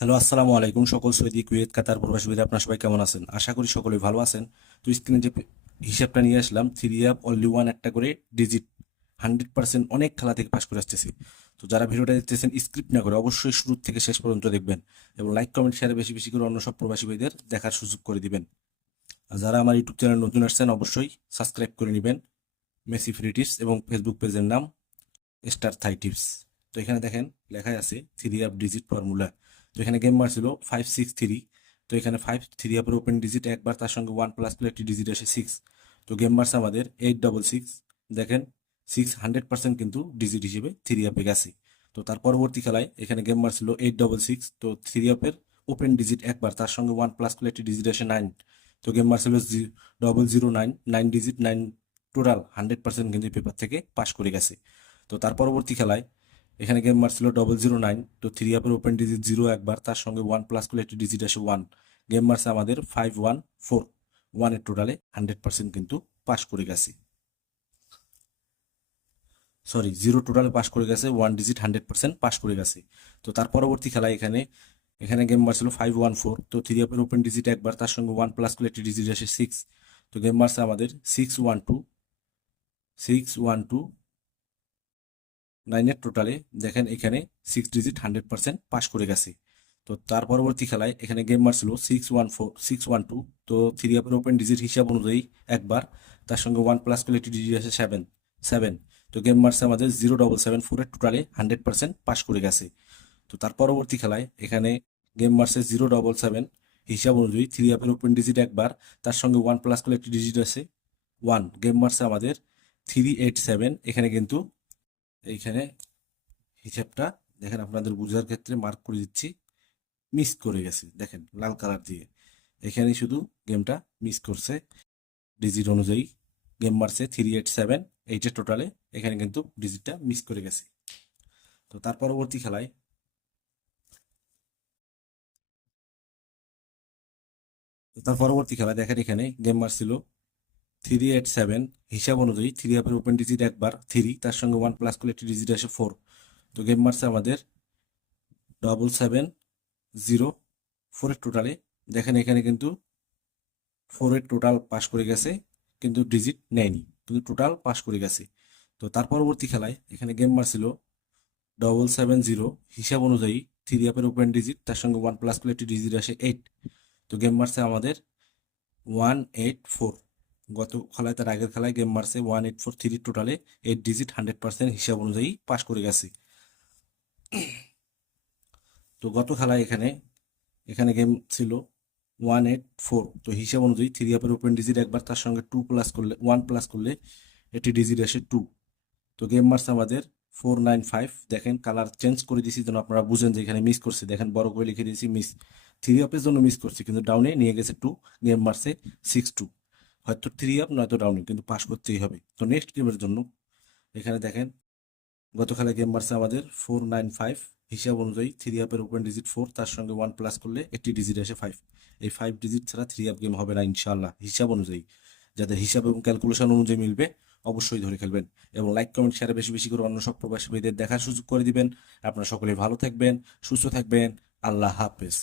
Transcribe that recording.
Hello, আসসালামু আলাইকুম। সকল সৌদি, কুয়েত, কাতার প্রবাসী ভাইরা আপনারা সবাই কেমন আছেন? আশা করি সকলেই ভালো আছেন। তো স্ক্রিনে যে হিসাবটা নিয়ে আসলাম, থ্রি অ্যাপ অনলি ওয়ান একটা করে ডিজিট 100% অনেক খেলা থেকে পাস করে আসতেছি। তো যারা ভিডিওটা দেখতেছেন স্ক্রিপ্ট না করে অবশ্যই শুরু থেকে শেষ পর্যন্ত দেখবেন এবং লাইক কমেন্ট শেয়ারে বেশি বেশি করে অন্য সব প্রবাসী ভাইদের দেখার সুযোগ করে দিবেন। আর যারা আমার ইউটিউব চ্যানেল নতুন আসছেন অবশ্যই সাবস্ক্রাইব করে নেবেন। মেসি ফ্রি টিপস এবং ফেসবুক পেজের নাম স্টার থাই টিপস। তো এখানে দেখেন লেখাই আছে থ্রি অ্যাপ ডিজিট ফর্মুলা। তো এখানে গেম মার ছিল 563। তো এখানে 5 থ্রি অ্যাপের ওপেন ডিজিট একবার, তার সঙ্গে ওয়ান প্লাস করলে একটি ডিজিট আসে 6। তো গেম মারছে আমাদের 866। দেখেন 600% কিন্তু ডিজিট হিসেবে থ্রি অ্যাপে গেছে। তো তার পরবর্তী খেলায় এখানে গেম মার ছিল 866। তো থ্রি অ্যাপের ওপেন ডিজিট একবার, তার সঙ্গে ওয়ান প্লাস করলে একটি ডিজিট আসে 9। তো গেম মার ছিল 009, 9 ডিজিট 9। টোটাল 100% কিন্তু পেপার থেকে পাশ করে গেছে। তো তার পরবর্তী খেলায় এখানে গেম মারছিল 009। তো থ্রি আপের ওপেন ডিজিট জিরো একবার, তার সঙ্গে ওয়ান প্লাস করলে একটি ডিজিট আসে 1। গেম মারছে আমাদের 514। ওয়ানের টোটালে 100% কিন্তু পাস করে গেছে। সরি, জিরো টোটালে পাস করে গেছে, ওয়ান ডিজিট 100% পাস করে গেছে। তো তার পরবর্তী খেলায় এখানে এখানে গেম মারছিল 514। তো থ্রি আপের ওপেন ডিজিট একবার, তার সঙ্গে ওয়ান প্লাস করলে একটি ডিজিট আসে 6। তো গেম মারছে আমাদের 612। 612 নাইনের টোটালে দেখেন এখানে 6 ডিজিট 100% পাস করে গেছে। তো তার পরবর্তী খেলায় এখানে গেম মারছিল 614 612। তো থ্রি আপের ওপেন ডিজিট হিসাব অনুযায়ী একবার, তার সঙ্গে ওয়ান প্লাস করলে একটি ডিজিট আছে 7 7। তো গেম মারছে আমাদের 0774 টোটালে 100% পাস করে গেছে। তো তার পরবর্তী খেলায় এখানে গেম মারছে 077। হিসাব অনুযায়ী থ্রি আপের ওপেন ডিজিট একবার, তার সঙ্গে ওয়ান প্লাস করলে একটি ডিজিট আছে 1। গেম মারছে আমাদের 387। এখানে কিন্তু এইখানে হিসাবটা দেখেন, আপনাদের বোঝার ক্ষেত্রে মার্ক করে দিচ্ছি। মিস করে গেছে দেখেন লাল কালার দিয়ে। এখানে শুধু গেমটা মিস করছে ডিজিট অনুযায়ী। গেম মারছে 387 এইটের টোটালে, এখানে কিন্তু ডিজিটটা মিস করে গেছে। তো তার পরবর্তী খেলায় দেখেন এখানে গেম মারছিল 387। হিসাব অনুযায়ী থ্রি আপের ওপেন ডিজিট একবার 3, তার সঙ্গে ওয়ান প্লাস করলে একটি ডিজিট আসে 4। তো গেম মারছে আমাদের 7704 টোটালে। দেখেন এখানে কিন্তু 4 টোটাল পাস করে গেছে, কিন্তু ডিজিট নেয়নি, কিন্তু টোটাল পাস করে গেছে। তো তার পরবর্তী খেলায় এখানে গেম মারছিল 770। হিসাব অনুযায়ী থ্রি আপের ওপেন ডিজিট, তার সঙ্গে ওয়ান প্লাস করলে একটি ডিজিট আসে 8। তো গেম মারছে আমাদের 184। গত খেলায় তার আগের খেলায় গেম মারছে 184 থ্রি টোটালে 8 ডিজিট 100% হিসাব অনুযায়ী পাস করে গেছে। তো গত খেলায় এখানে এখানে গেম ছিল 184। তো হিসাব অনুযায়ী থ্রি আপের ওপেন ডিজিট একবার, তার সঙ্গে টু প্লাস করলে ওয়ান প্লাস করলে একটি ডিজিট আসে 2। তো গেম মারছে আমাদের 495। দেখেন কালার চেঞ্জ করে দিয়েছি যেন আপনারা বুঝেন যে এখানে মিস করছে। দেখেন বড় করে লিখে দিয়েছি মিস। থ্রি আপের জন্য মিস করছে, কিন্তু ডাউনে নিয়ে গেছে 2। গেম মারছে 6-2। হয়তো থ্রি আপ নয়তো ডাউনে, কিন্তু পাস করতেই হবে। তো নেক্সট গেমের জন্য এখানে দেখেন গত খেলায় গেম মারছে আমাদের 495। হিসাব অনুযায়ী থ্রি আপের ওপেন ডিজিট 4, তার সঙ্গে ওয়ান প্লাস করলে একটি ডিজিট আসে 5। এই 5 ডিজিট ছাড়া থ্রি আপ গেম হবে না ইনশাল্লাহ। হিসাব অনুযায়ী যাদের হিসাব এবং ক্যালকুলেশন অনুযায়ী মিলবে অবশ্যই ধরে খেলবেন এবং লাইক কমেন্ট শেয়ারে বেশি বেশি করে অন্য সব প্রবাসী ভাইদের দেখার সুযোগ করে দিবেন। আপনারা সকলে ভালো থাকবেন, সুস্থ থাকবেন। আল্লাহ হাফেজ।